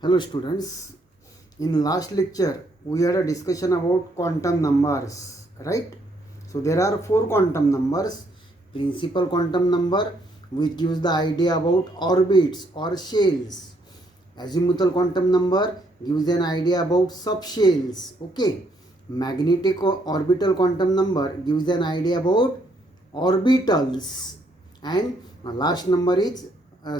Hello students, in last lecture we had a discussion about quantum numbers, right? So there are four quantum numbers. Principal quantum number, which gives the idea about orbits or shells. Azimuthal quantum number gives an idea about subshells. Okay. Magnetic orbital quantum number gives an idea about orbitals. And last number is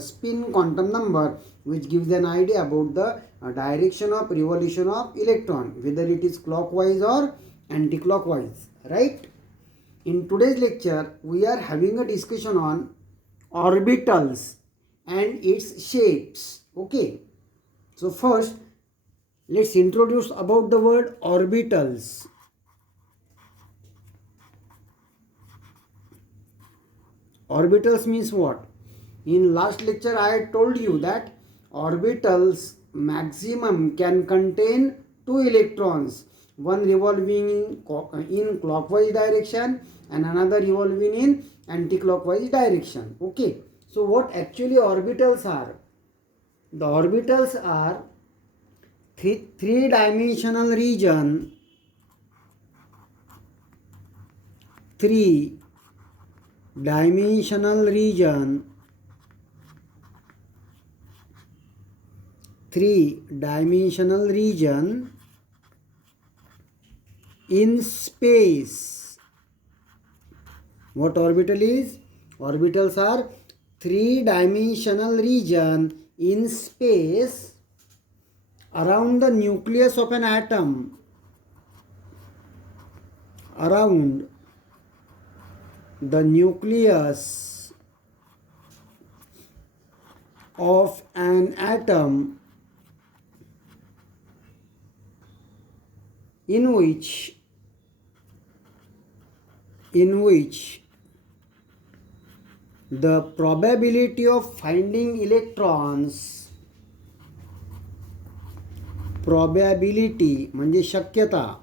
spin quantum number, which gives an idea about the direction of revolution of electron, whether it is clockwise or anti-clockwise, right? In today's lecture we are having a discussion on orbitals and its shapes. Okay, so first let's introduce about the word orbitals. Orbitals means what? In last lecture I had told you that orbitals maximum can contain two electrons, one revolving in clockwise direction and another revolving in anti-clockwise direction. Okay, so what actually orbitals are? The orbitals are three-dimensional region, three-dimensional region, three-dimensional region in space. What orbital is? Orbitals are three-dimensional region in space around the nucleus of an atom. Around the nucleus of an atom, in which the probability of finding electrons, probability म्हणजे शक्यता,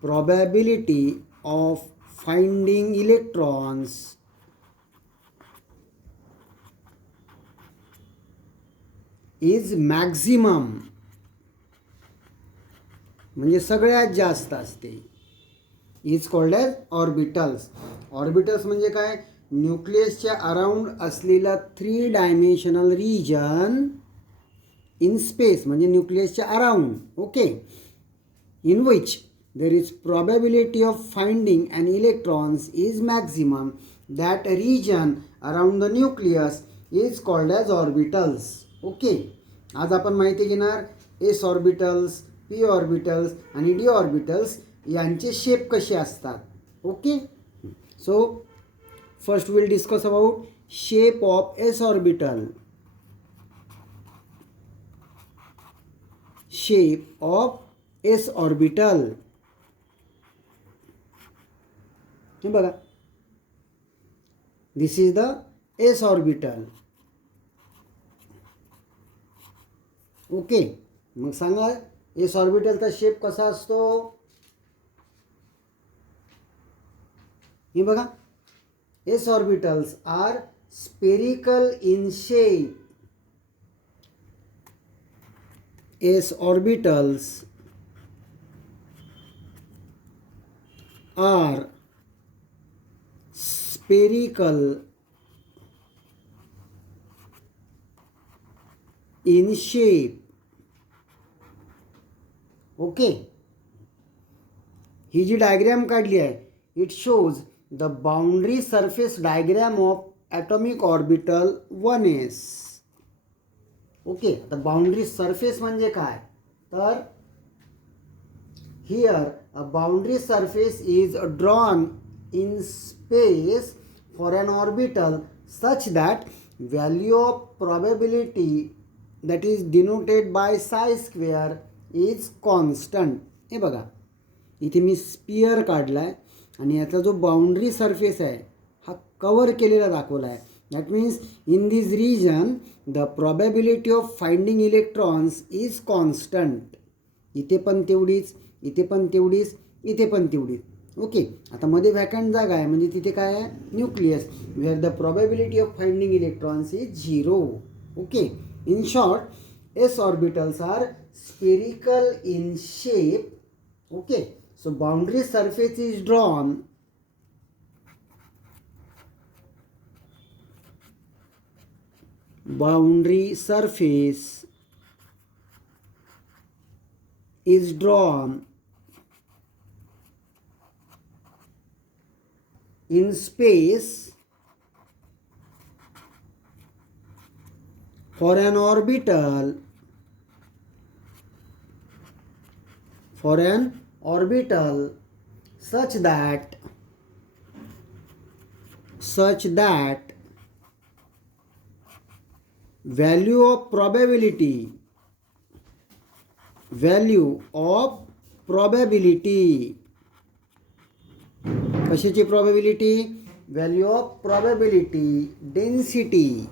probability of finding electrons is maximum, म्हणजे सगळ्यात जास्त असते, is called as orbitals. Orbitals म्हणजे काय? न्यूक्लियसच्या around असलेला three dimensional region in space, म्हणजे न्यूक्लियसच्या around. Okay, in which there is probability of finding an electrons is maximum. That region around the nucleus is called as orbitals. Okay, आज आपण माहिती घेणार s orbitals, p orbitals आणि d orbitals यांचे shape कसे असतात. Okay, so first will discuss about shape of s orbital. Shape of s orbital. हे बघा, this is the s orbital. Okay, मग सांगा s ऑर्बिटलचा शेप कसा असतो? हे बघा, s orbitals are spherical in shape. s orbitals are spherical in shape. Okay, ही जी डायग्रॅम काढली आहे, it shows the boundary surface diagram of atomic orbital 1s. Okay, आता बाउंड्री सरफेस म्हणजे काय? तर here a boundary surface is drawn in space for an orbital such that value of probability that is denoted by psi square is constant. हे बघा, इथे मी spear काढला आहे आणि याचा जो बाउंड्री सरफेस आहे हा कवर केलेला दाखवला आहे. That means in this region the probability of finding electrons is constant. इथे पण तेवढीच, इथे पण तेवढीच, इथे पण तेवढीच. ओके, आता मध्ये व्हॅकंट जागा आहे म्हणजे तिथे काय आहे? Nucleus, where the probability of finding electrons is 0. Okay, in short S orbitals are spherical in shape. Okay, so boundary surface is drawn in space for an orbital such that value of probability कशाची probability? Value of probability density,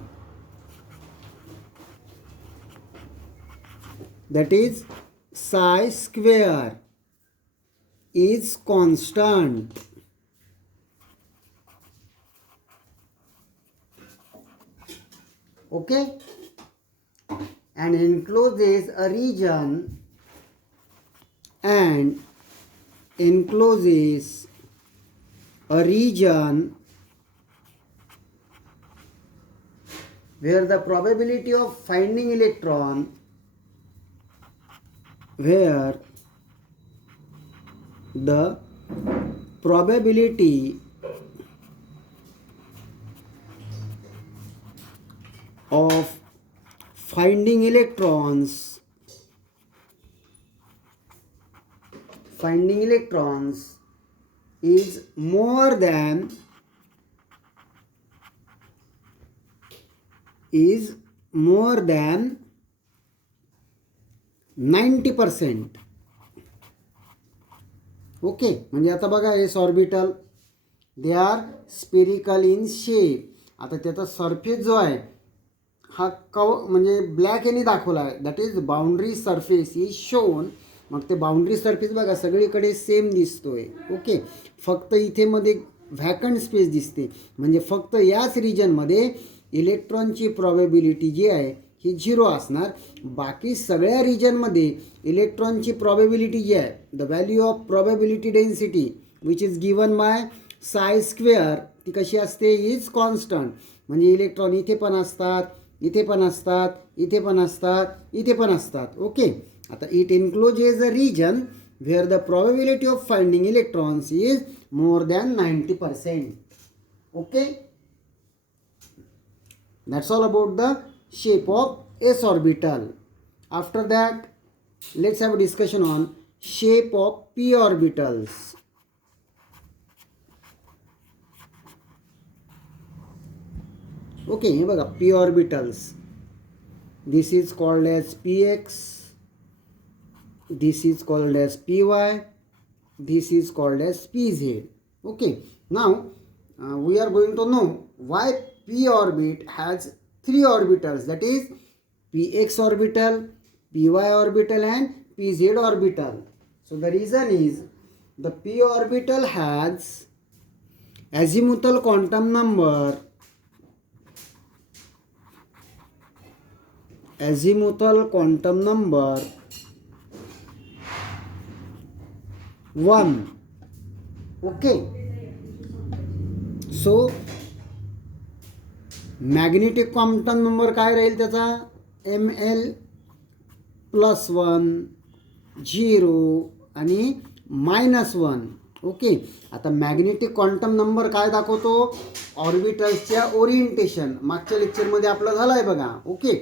that is psi square, is constant. Okay, and encloses a region where the probability of finding electron finding electrons is more than 90%. Okay, म्हणजे आता बघा s orbital they are spherical in shape. आता त्याचा surface जो आहे हा म्हणजे black यांनी दाखवला आहे, that is boundary surface is shown. मग ते बाउंड्री सरफेस बघा सगळीकडे सेम दिसतोय. ओके, फक्त इथे मध्ये व्हॅकंट स्पेस दिसते, म्हणजे फक्त याच रिजनमध्ये इलेक्ट्रॉनची प्रॉबेबिलिटी जी आहे ही 0 असणार. बाकी सगळ्या रिजनमध्ये इलेक्ट्रॉनची प्रॉबेबिलिटी जी आहे, the value of probability density which is given by Sai square, ती कशी असते? Is constant. म्हणजे इलेक्ट्रॉन इथे पण असतात, इथे पण असतात, इथे पण असतात, इथे पण असतात. ओके, आता it encloses a region where the probability of finding electrons is more than 90%. Okay, that's all about the shape of s orbital. After that, let's have a discussion on shape of p orbitals. Okay, हे बघा p orbitals, this is called as px, this is called as py, this is called as pz. Okay, now we are going to know why p orbit has 3 orbitals, that is px orbital, py orbital and pz orbital. So the reason is the p orbital has azimuthal quantum number 1. Okay, so magnetic quantum number काय राहील त्याचा? ml +1, 0 आणि -1. Okay, आता magnetic quantum number काय दाखवतो? ऑर्बिटल्सच्या orientation. मागच्या लेक्चरमध्ये आपलं झालं आहे बघा. ओके,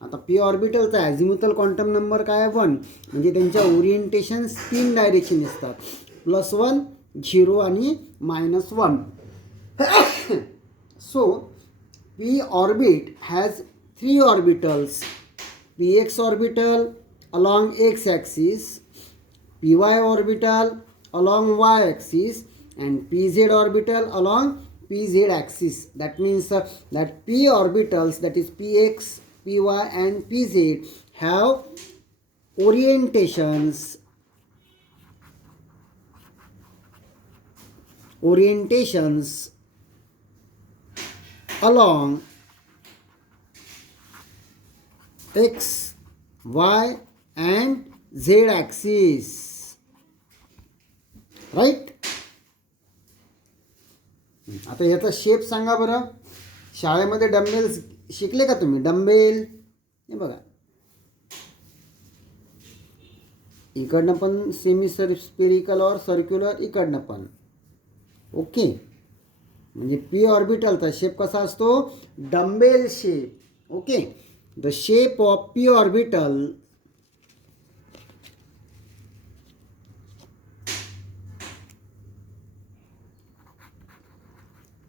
आता पी ऑर्बिटलचा ॲझिमुथल क्वांटम नंबर काय? 1. म्हणजे त्यांच्या ओरिएंटेशन 3 डायरेक्शन असतात, +1, 0 आणि -1. सो p orbit has 3 orbitals: px orbital along x axis, py orbital along y axis, and pz orbital along pz axis. That means that p orbitals, that is px, py and pz, have orientations along x y and z axis, right. आता याचा shape सांगा बरं. शाळेमध्ये dumbbells शिकले का तुम्ही? Dumbbell हे बघा, इकडनं पण सेमी स्पेरिकल और सर्क्युलर, इकडनं पण. ओके, म्हणजे पी ऑर्बिटलचा शेप कसा असतो? Dumbbell shape. Okay, the shape of p orbital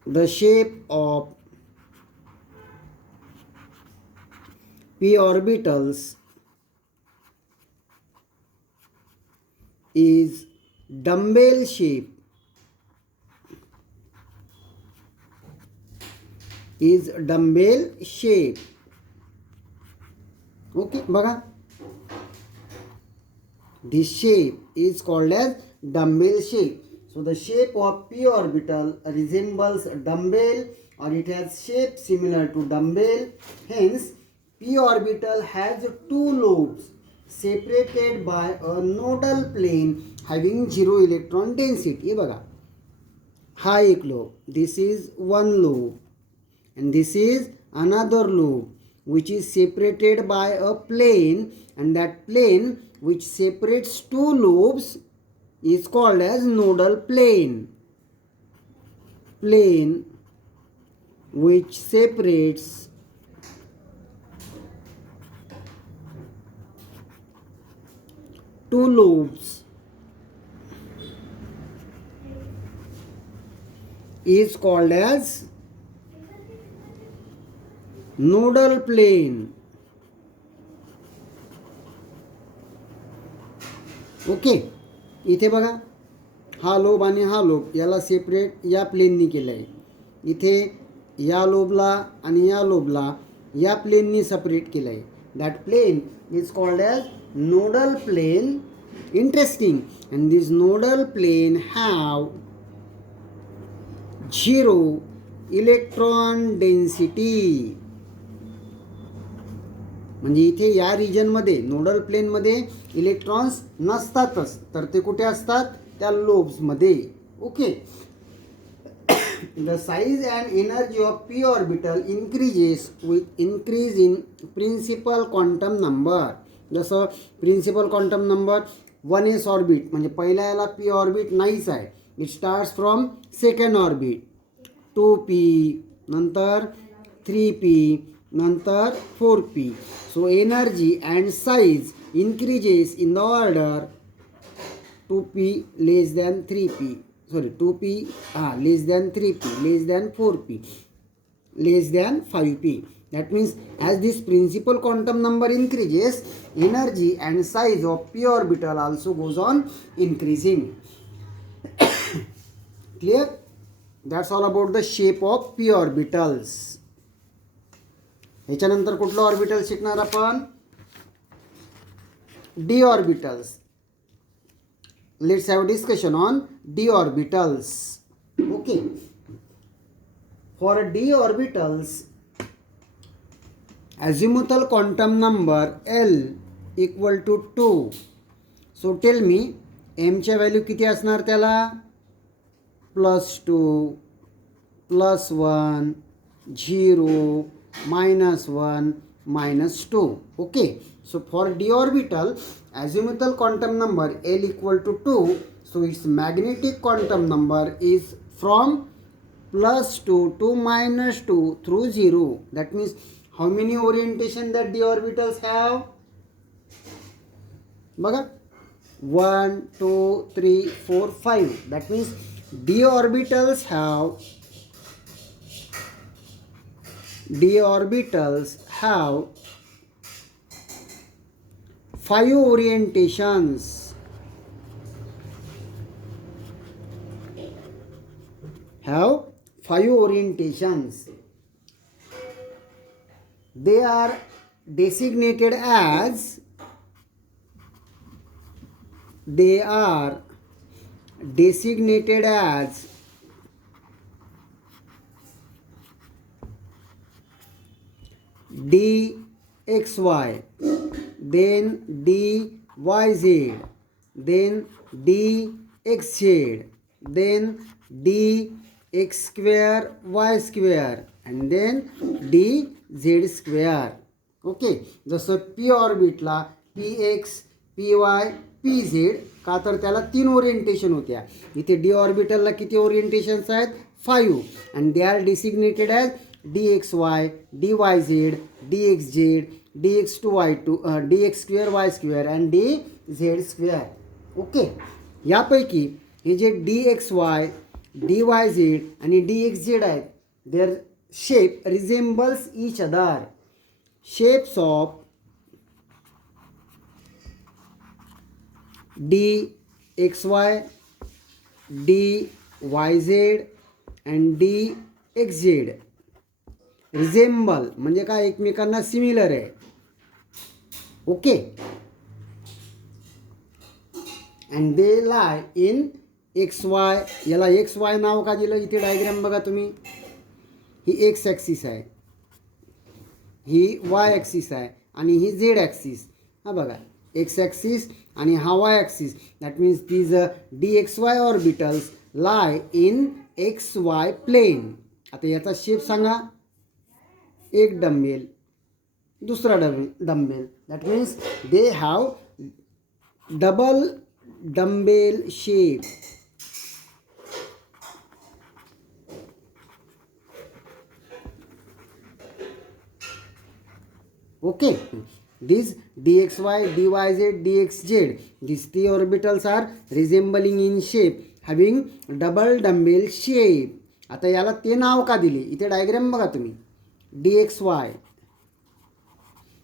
the shape of p orbitals is dumbbell shape, is dumbbell shape. Okay, बघा, this shape is called as dumbbell shape. So the shape of p orbital resembles dumbbell, or it has shape similar to dumbbell. Hence, p orbital has two lobes separated by a nodal plane having 0 electron density. ये बघा, हा एक lobe, this is one lobe, and this is another lobe which is separated by a plane, and that plane which separates two lobes is called as nodal plane. Plane which separates two lobes is called as nodal plane. Okay, इथे बघा, हा lobe आणि हा lobe याला separate या प्लेननी केलं आहे. इथे या लोबला आणि या लोबला या प्लेननी सेपरेट केलं आहे. That plane is called as nodal plane. Interesting. And this nodal plane have 0 electron density. म्हणजे इथे या रिजनमध्ये नोडल प्लेनमध्ये इलेक्ट्रॉन्स नसतातच, तर ते कुठे असतात? त्या लोब्समध्ये. Okay, the size and energy of p orbital increases with increase in principal quantum number. जसं principal quantum number 1s orbit, म्हणजे पहिल्या याला पी ऑर्बिट नाहीच आहे. It starts from second orbit, 2p, नंतर 3p, नंतर 4p. So energy and size increases in the order 2p less than 3p, sorry 2p less than 3p, less than 4p, less than 5p. That means as this principal quantum number increases, energy and size of p orbital also goes on increasing. Clear? That's all about the shape of p orbitals. ह्याच्यानंतर कुठलं orbital शिकणार आपण? D orbitals. Let's have discussion on D orbitals. Okay, for D orbitals azimuthal quantum number L equal to 2. So tell me, m च्या value किती असणार त्याला? +2, +1, 0, -1, -2. Okay, so for d orbital azimuthal quantum number L equal to 2, so its magnetic quantum number is from +2 to -2 through 0. That means how many orientation that d orbitals have? बघा, 1, 2, 3, 4, 5. That means d orbitals have 5 orientations. Have 5 orientations. They are designated as dxy. then dyz, then dxz, then dx square y square, and then dz square. Okay, जसं p ऑर्बिटला p x p y p z, का तर त्याला 3 orientation होत्या. इथे D ऑर्बिटलला किती orientations आहेत? 5, and they are designated as d x y, d y z, d x z, d x two y two, d x square y square and d z square. Okay, यापैकी हे जे d x y, d y z आणि d x z आहेत, their shape resembles each other. Shapes of dxy, dyz and dxz resemble म्हणजे काय, एकमेकांना similar आहे. Okay, and they लाय इन एक्स वाय. याला एक्स वाय नाव का दिलं? इथे डायग्राम बघा तुम्ही, ही एक्स ॲक्सिस आहे, ही वाय ॲक्सिस आहे आणि ही झेड ॲक्सिस. हा बघा, एक्स ॲक्सिस आणि हा y axis. That means these d x y orbitals lie in x y plane. आता याचा शेप सांगा. एक डंबेल, दुसरा dumbbell. That means they have double dumbbell shape. Okay, these dxy, dyz, dxz, these three orbitals are resembling in shape, having double dumbbell shape. आता याला ते नाव का दिले? इथे डायग्राम बघा तुम्ही. dxy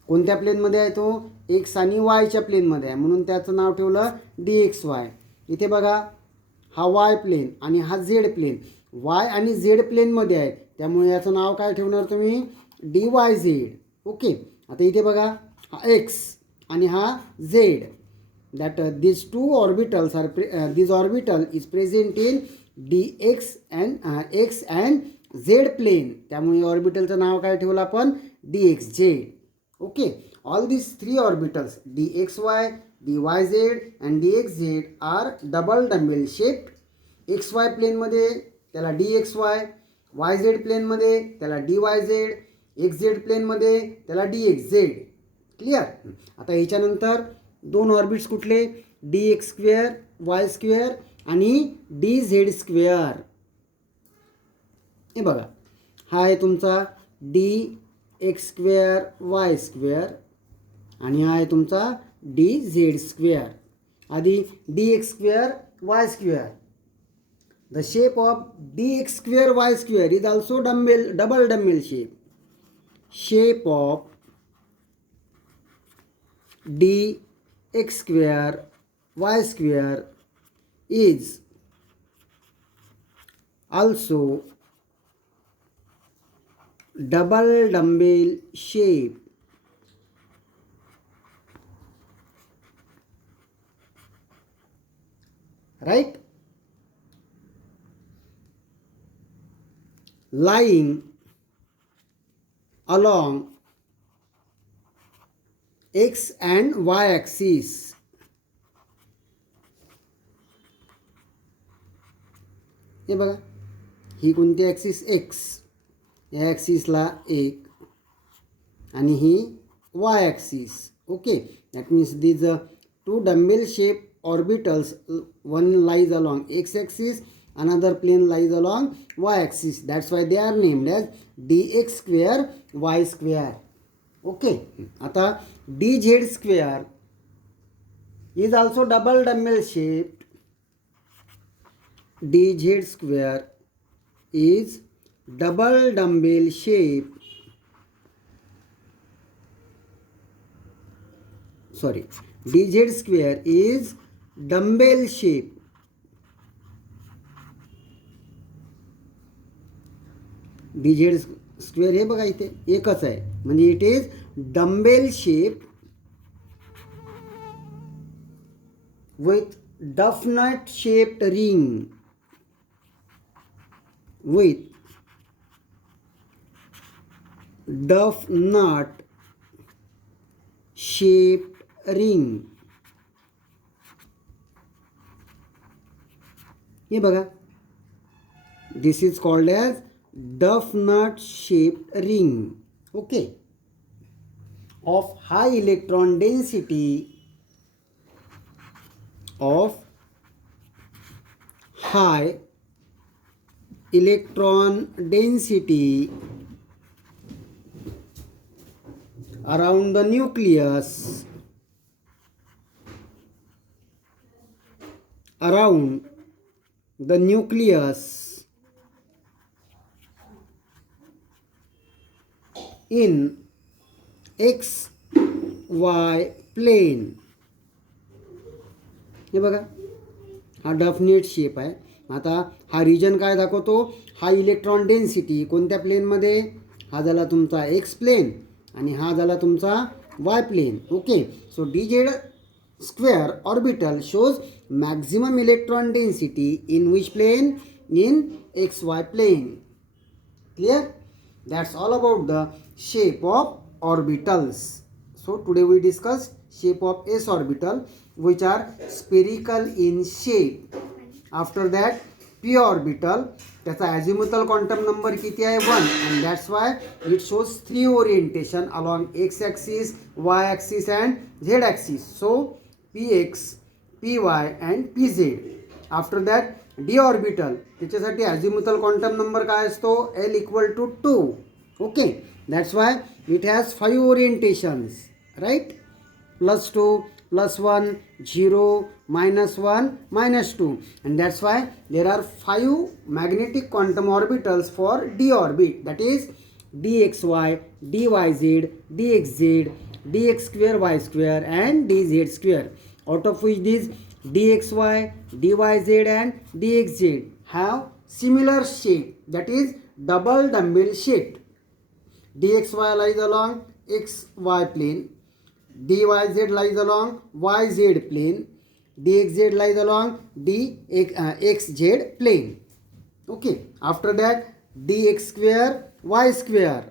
कोणत्या प्लेनमध्ये आहे? तो एक्स आणि वायच्या प्लेनमध्ये आहे, म्हणून त्याचं नाव ठेवलं dxy. इथे बघा, हा वाय प्लेन आणि हा झेड प्लेन, वाय आणि झेड प्लेनमध्ये आहे, त्यामुळे याचं नाव काय ठेवणार तुम्ही? dyz. ओके, आता इथे बघा, हा एक्स आणि हा z. That this two orbitals are this orbital is present in d x and z plane, त्यामुळे ऑर्बिटलचं नाव काय ठेवलं आपण? D x z. Okay, all this 3 orbitals d x y, d y z and d x z are double dumbbell shape. X y प्लेनमध्ये त्याला d x y, y z प्लेनमध्ये त्याला d y z, x z प्लेनमध्ये त्याला d x z. Clear? आता ह्याच्यानंतर 2 orbits कुठले? D x square y square आणि D z square. हे बघा, हा आहे तुमचा D x square y square आणि हा आहे तुमचा डी झेड स्क्वेअर. आधी D x square y square. The shape of D x square y square is also double dumbbell shape. Shape of dx square y square is also double dumbbell shape. Right? Lying along x and y axis. हे बघा, ही कोणती ॲक्सिस? X. या ॲक्सिसला एक आणि ही y axis. Okay, that means these 2 dumbbell shape orbitals, one lies along x axis, another plane lies along y axis. That's why they are named as dx square y square. Okay, आता dz square is also double dumbbell shaped. dz square is double dumbbell shape. Sorry, dz square is dumbbell shape. dz square हे बघा इथे एकच आहे, म्हणजे it is dumbbell shape with duff nut shaped ring, with duff nut shaped ring. हे बघा, this is called as duff nut shaped ring. Okay, of high electron density, of high electron density around the nucleus, around the nucleus in x y plane. हे बघा, हा डफनेट shape आहे. आता हा region काय दाखवतो, हाय electron density कोणत्या प्लेनमध्ये, हा झाला तुमचा एक्स प्लेन आणि हा झाला तुमचा y plane. Okay, so d z square orbital shows maximum electron density in which plane, in x y plane. Clear? That's all about the shape of orbitals. So today we discussed shape of s orbital, which are spherical in shape. After that p orbital, त्याचा azimuthal quantum number किती आहे 1, and that's why it shows 3 orientation along x axis, y axis and z axis. So px, py and pz. After that d orbital, त्याच्यासाठी azimuthal quantum number काय असतो, l equal to 2. Okay, that's why it has 5 orientations, right? +2, +1, 0, -1, -2, and that's why there are 5 magnetic quantum orbitals for d orbit, that is dxy, dyz, dxz, dx square y square and dz square, out of which these dxy, dyz and dxz have similar shape, that is double dumbbell shape. dxy lies along xy plane, dyz lies along yz plane, dxz lies along xz plane. Okay, after that dx square y square,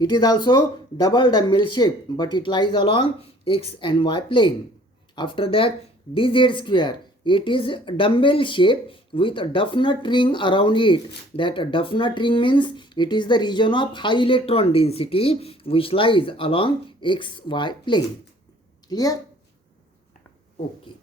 it is also double dumbbell shape, but it lies along x and y plane. After that dz square, it is dumbbell shape with a duff nut ring around it. That duff nut ring means it is the region of high electron density which lies along xy plane. Clear? Okay.